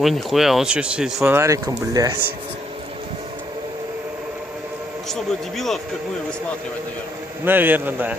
Ой, нихуя, он что светит фонариком, блядь. Чтобы дебилов, как мы, высматривать, наверное. Наверное, да.